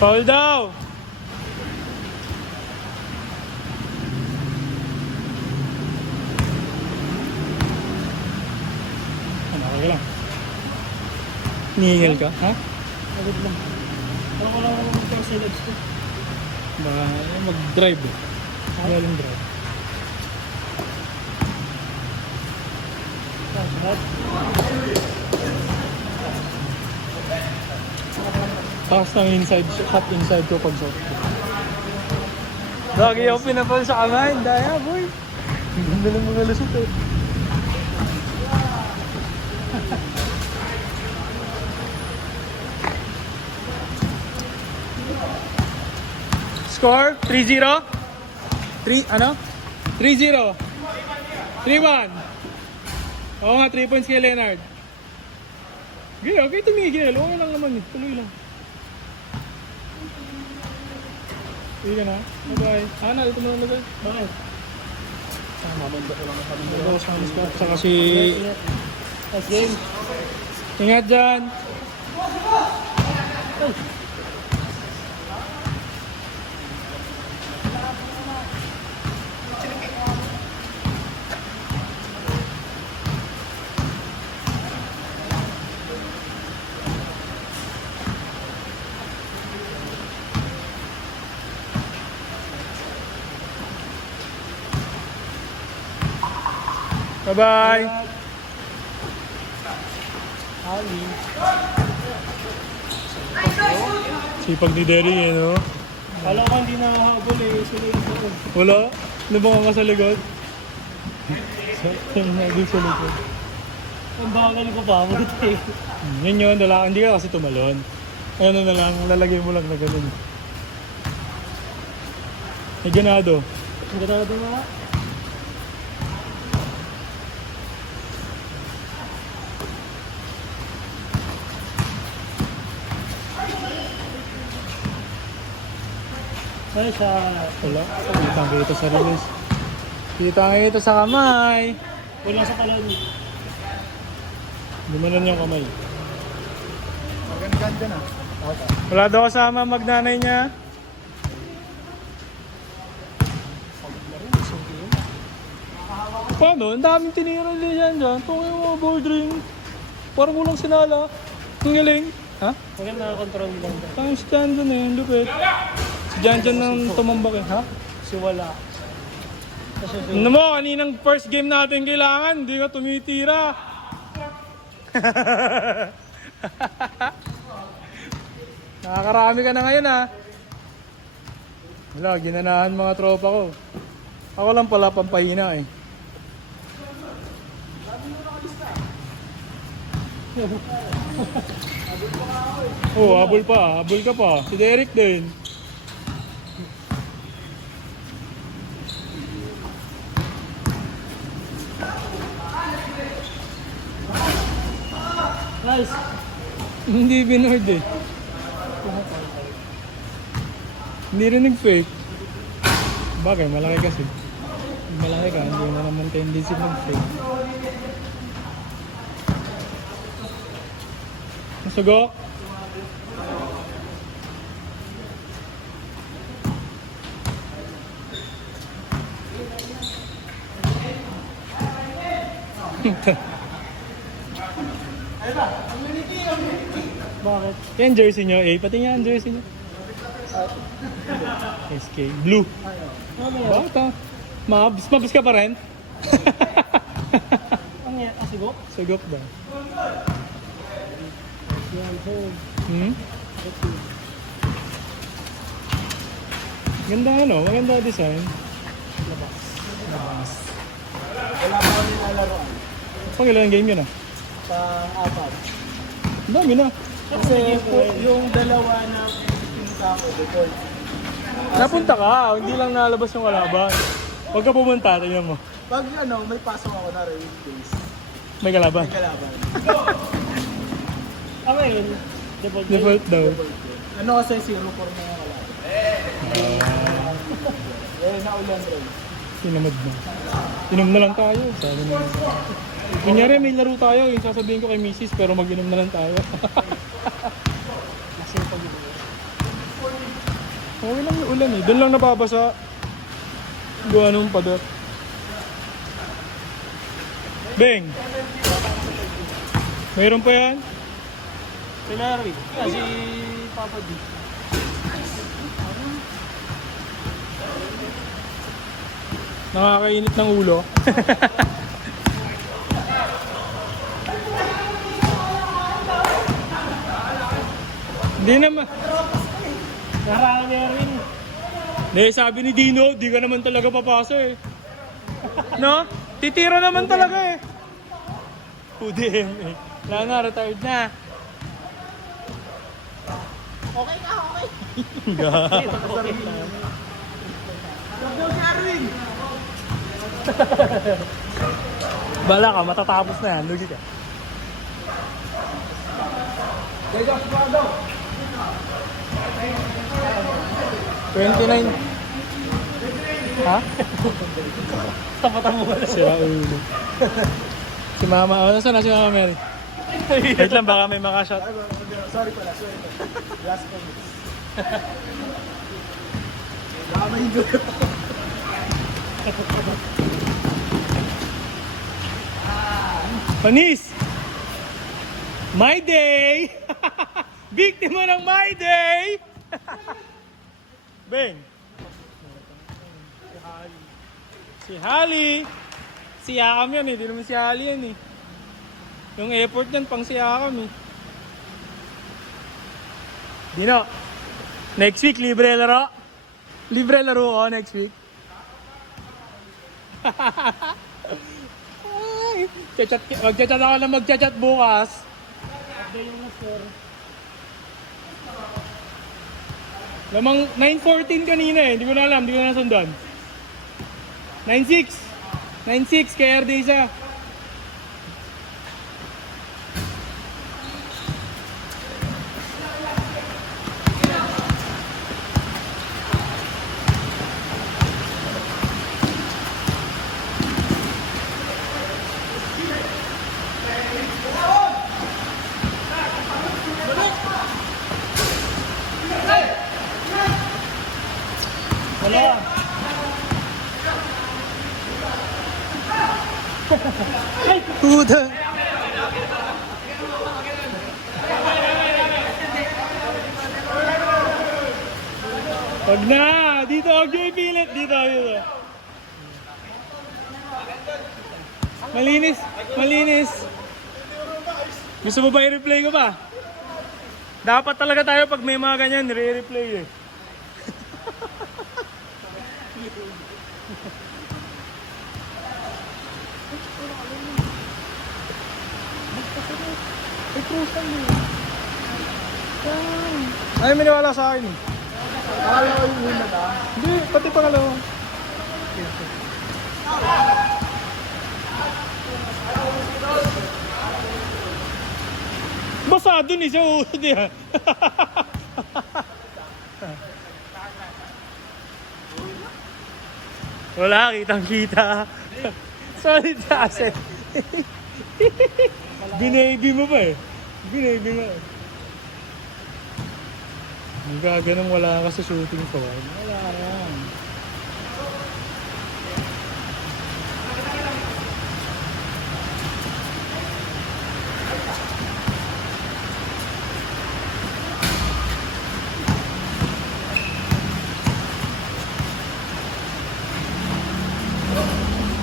Foul daw! Ano, okay lang. Nihingil ka, ha? Agad lang. Wala ko lang ako mag-percentage ko. Baka mag-drive eh. Galing drive. Takas ng inside, hot inside ko pag shot. Lagi ako pinapal sa kamay. Daya boy. Ganda ng mga lusot eh. Score? 3-0? 3, ano? 3-0. 3-1. Oo nga, 3 points kay Leonard. Gila, okay tumigil. Okay lang naman eh. Tuloy lang. Uwi ka na? Bye-bye. Ana, dito mo lang lagay. Bakit? Mabanda ko lang ang sabi Ito sa spot. Saka si... Last game. Ingat dyan. Bye-bye. Ali. Sipag ni Derry eh, no? Kala ko hindi nakahabol eh. Sila yung doon. Wala? Lubangan ka sa likod? Hindi sa likod. Ang bagal ko pa. Magot eh. Yun yun, hindi ka kasi tumalon. Ano na lang, lalagay mo lang na ganun. May ganado. Ang ganado nga. Ay, sa... Wala. Kitang kita sa release. Kitang kita sa kamay. Wala sa talon. Gumanon yung kamay. Maganda na. Wala daw kasama magnanay niya. Paano? Ang daming tinira din yan dyan. Tungo yung mga board ring. Parang kulang sinala. Ang galing. Ha? Maganda control lang dyan. Ang si Jan dyan eh. Lupit. Si Jan dyan nang tumambak eh. Ha? Si wala. Kasi Ano mo? Kaninang first game natin kailangan. Hindi ka tumitira. Nakakarami ka na ngayon ha. Wala, ginanahan mga tropa ko. Ako lang pala pampahina eh. Oh, habol pa. Habol ka pa. Si Derek din. nice. Hindi binord eh. Hindi rin nag-fake. Bagay, malaki kasi. Malaki ka, hindi mo naman tendency mag-fake. Masugok. Bakit? Yan jersey nyo eh. Pati nga ang jersey nyo. SK. Blue. Ano yan? Bata. Mabs. Mabs ka pa rin? Ano yan? Asigo? Sugok ba? Yan, hold. Hmm? Ganda ano, maganda design. Labas. Labas. Wala pa kami nalaroan. Pang ilang game yun ah? Pang-apat. Ang dami na. Kasi yung dalawa na pinta ko, default. Napunta ka, hindi lang nalabas yung kalaban. Huwag ka pumunta, tingnan mo. Pag ano, may pasok ako na raid base. May kalaban. May kalaban. Ako yun, default. Default daw. Default yun. Ano kasi 0-4 na yung wala. Naulan rin. Sinamad mo. Inom na lang tayo. Sabi na. Kunyari may laro tayo, yung sasabihin ko kay Mrs. pero mag-inom na lang tayo. Kasi pag Okay lang yung ulan eh. Doon lang nababasa. Gawa nung pader. Beng! Mayroon pa yan? si Larry, kasi Papa D. Nakakainit ng ulo. Hindi naman. Naharaan niya rin. Hindi, sabi ni Dino, di ka naman talaga papasa eh. No? Titira naman talaga eh. UDM eh. Wala na, retired na. Okay ka, okay. Bala ka, matatapos na yan. Lugi ka. $29. Ha? Tapatan mo wala. Sira ulo. Si Mama, nasaan na si Mama Mary? Wait lang, baka may makashot. Sorry pala. Last comment. May gulat. Panis! My day! Biktima ng my day! Beng! Si Hali! Si Yakam yan eh, di naman si Hali yan eh. Yung effort yan pang si Yakam eh. Dino, next week libre laro? Libre laro ko next week. Magchat ako na magchat bukas. Update yung score. Lamang 9:14 kanina eh, hindi ko na alam, hindi ko na nasundan. 9:06. 9:06 kay Ardeza. Wala. Puta. Wag na! Dito, huwag niyo ipilit. Dito. Malinis. Malinis. Gusto mo ba i-replay ko ba? Dapat talaga tayo pag may mga ganyan, re-replay eh. Ay, maniwala sa akin eh. Akala ko yung una na. Hindi, pati pangalawa. Basa dun eh, sa uod eh. Wala, kitang-kita. Solid sa asset. Binaybi mo ba eh? Binaybi mo eh. Ang gaganong wala ka sa shooting ko. Wala ka yan.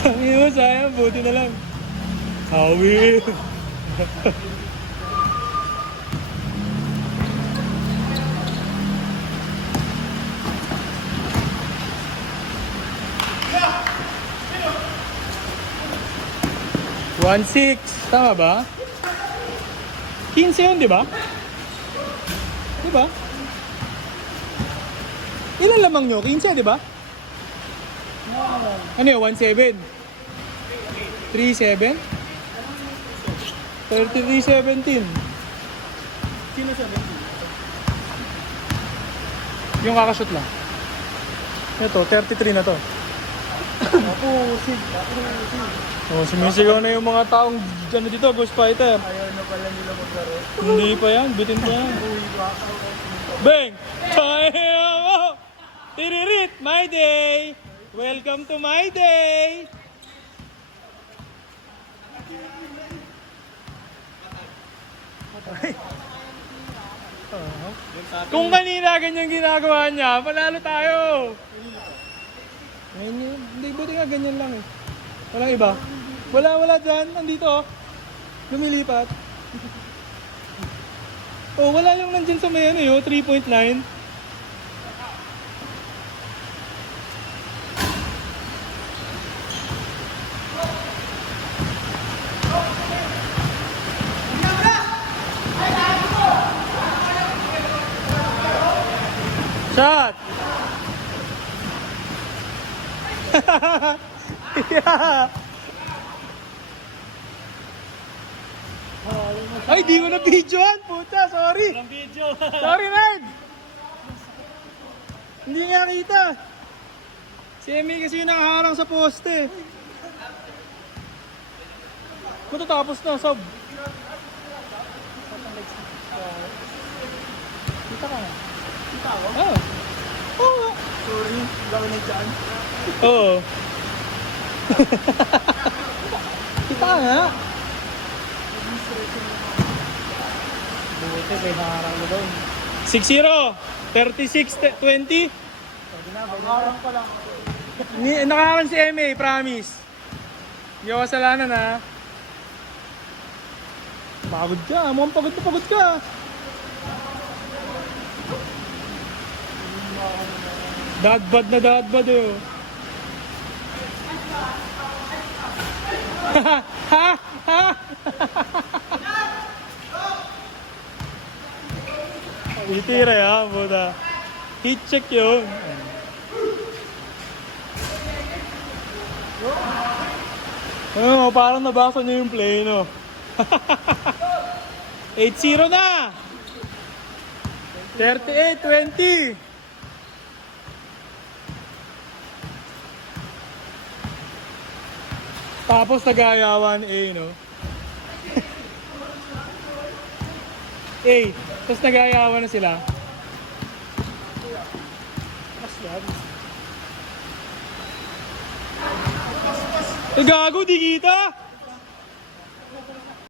Tangin mo, sayang. Buti na lang. Hawi. One six, tama ba? 15 yun, di ba? Di ba? Ilan lamang nyo? 15, di ba? Ano yun? 1.7? 3.7? 33.17. Sino sabi? Yung kakashoot lang. Ito, 33 na to. Pusig. Oh, sumisigaw na yung mga taong ano dito, Ghost Fighter. Ayaw na pala nila maglaro. Hindi pa yan, bitin pa yan. Uy, baka. Bang! Tayo! Tiririt! My day! Welcome to my day! Kung kanina ganyan ginagawa niya, panalo tayo! Ngayon, hindi, buti nga ganyan lang eh. Walang iba. Wala dyan, nandito oh. Lumilipat. Oh, wala yung nandyan sa may ano yun, 3-point line. Shot! Yeah! Ay, di mo na videoan, puta, sorry! Ang video. Sorry, Nard! Hindi nga kita. Si Emmy kasi yung nakaharang sa poste. Matatapos na, sab. Kita ka na. Kita ako? Oo. Oo. Sorry, lang na dyan. Oo. Kita ka nga. Buti, may nakarang mo doon. 6-0. 36-20. Nakarang pa lang. Nakaharang si Emmy, promise. Hindi ako kasalanan ha. Pagod ka, mukhang pagod na pagod ka. Dadbad na dadbad eh. Ha ha ha. Itira ya, buta. Heat check yun. Oh, parang nabasa niyo yung play, no? 8-0 na! 38-20! Tapos nag-aayawan A, no? A. Tapos nag-aayawan na sila. Mas yan. Eh, gago, di kita!